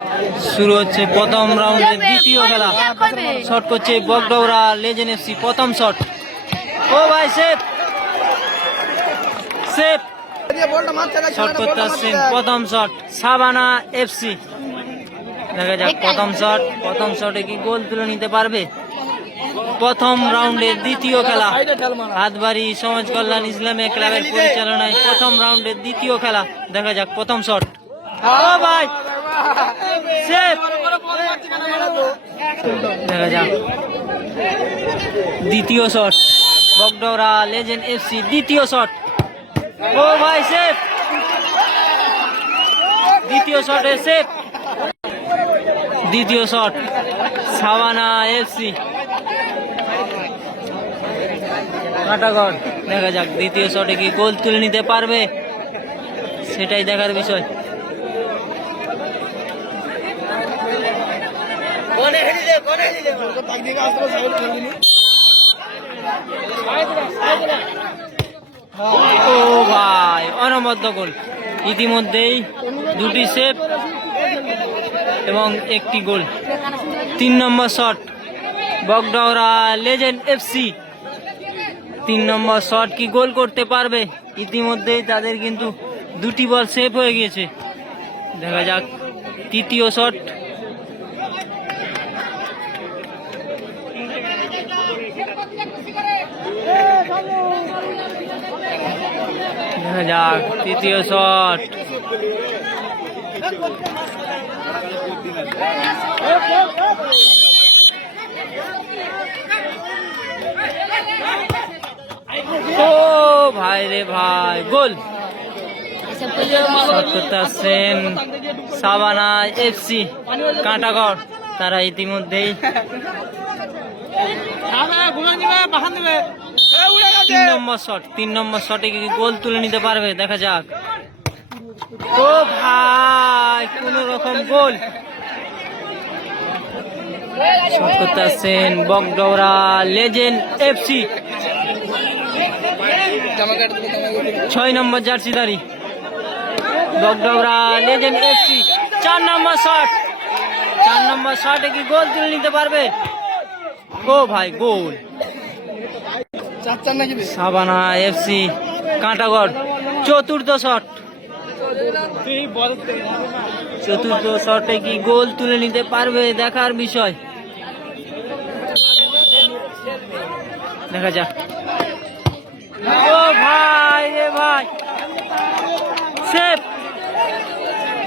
শুরু হচ্ছে প্রথম রাউন্ডের দ্বিতীয় খেলা। শট করছে বগডৌরা লেজেন্ড এফসি। প্রথম শট, ও ভাই সেফ সেফ। শট করতে আসছেন প্রথম শট সাবানা এফসি। দেখা যাক প্রথম শট, প্রথম শটে কি গোল তুলে নিতে পারবে। প্রথম রাউন্ডের দ্বিতীয় খেলা, হাতবাড়ি সমাজ কল্যাণ ইসলামী ক্লাবের পরিচালনায় প্রথম রাউন্ডের দ্বিতীয় খেলা। দেখা যাক প্রথম শট, ও ভাই সেফ। দেখা যাক দ্বিতীয় শট, বগডৌরা লেজেন্ড এফসি দ্বিতীয় শট, ও ভাই সেফ। দ্বিতীয় শটে সেফ। দ্বিতীয় শট সাবানা এফসি কাটাগড়। দেখা যাক দ্বিতীয় শটে কি গোল তুলে নিতে পারবে, সেটাই দেখার বিষয়। ও ভাই অনবদ্য গোল। ইতিমধ্যেই দুটি সেভ এবং একটি গোল। 3 নম্বর শট বগডৌরা লেজেন্ড এফসি। 3 নম্বর শট কি গোল করতে পারবে। ইতিমধ্যেই তাদের কিন্তু দুটি বল সেভ হয়ে গিয়েছে। দেখা যাক তৃতীয় শট, দেখা যাক তৃতীয় শট, ও ভাই রে ভাই গোল। শট করতে আসছেন সাবানা এফসি কাঁটাগড়। তারা ইতিমধ্যেই 3 নম্বর শট, 3 নম্বর শটে কি গোল তুলে নিতে পারবে। দেখা যাক, ও ভাই কোন রকম গোল। শট করতে আসছেন বগডৌরা লেজেন্ড এফসি 6 নম্বর জার্সিধারী বগডৌরা লেজেন্ড এফসি। 4 নম্বর শট, 4 নম্বর শটে কি গোল তুলে নিতে পারবে। ও ভাই গোল। সাবানা এফসি কাঁটাগড়। চতুর্থ শট, চতুর্থ শটে কি গোল তুলে নিতে পারবে দেখার বিষয়। দেখা যাক, ও ভাই রে ভাই সেফ,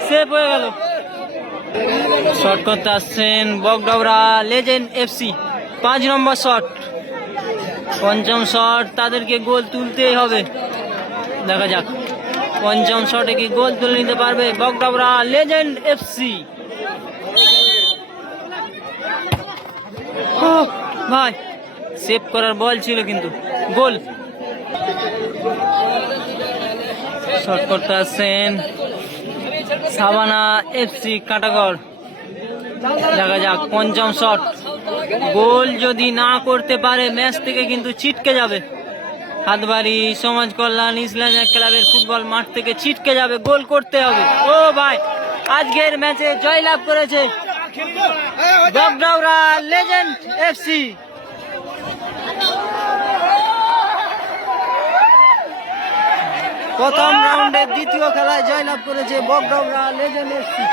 সেফ হয়ে গেল। শট করতে আসছেন বগডৌরা লেজেন্ড এফসি। 5 নম্বর শট, পঞ্চম শট, তাদেরকে গোল তুলতেই হবে। দেখা যাক পঞ্চম শটে কি গোল তুলে নিতে পারবে বগডৌরা লেজেন্ড এফসি। ও ভাই সেভ করার বল ছিল কিন্তু গোল। শট করতে আসছেন সাবানা এফসি কাঁটাগড়। দেখা যাক পঞ্চম শট, গোল যদি না করতে পারে ম্যাচ থেকে কিন্তু ছিটকে যাবে। হাতবাড়ি সমাজ কল্যাণ ইসলামিক ক্লাবের ফুটবল মাঠ থেকে ছিটকে যাবে। গোল করতে হবে। ও ভাই আজকের ম্যাচে জয়লাভ করেছে বগডৌরা লেজেন্ড এফসি। প্রথম রাউন্ডের দ্বিতীয় খেলায় জয়লাভ করেছে বগডৌরা লেজেন্ড এফসি।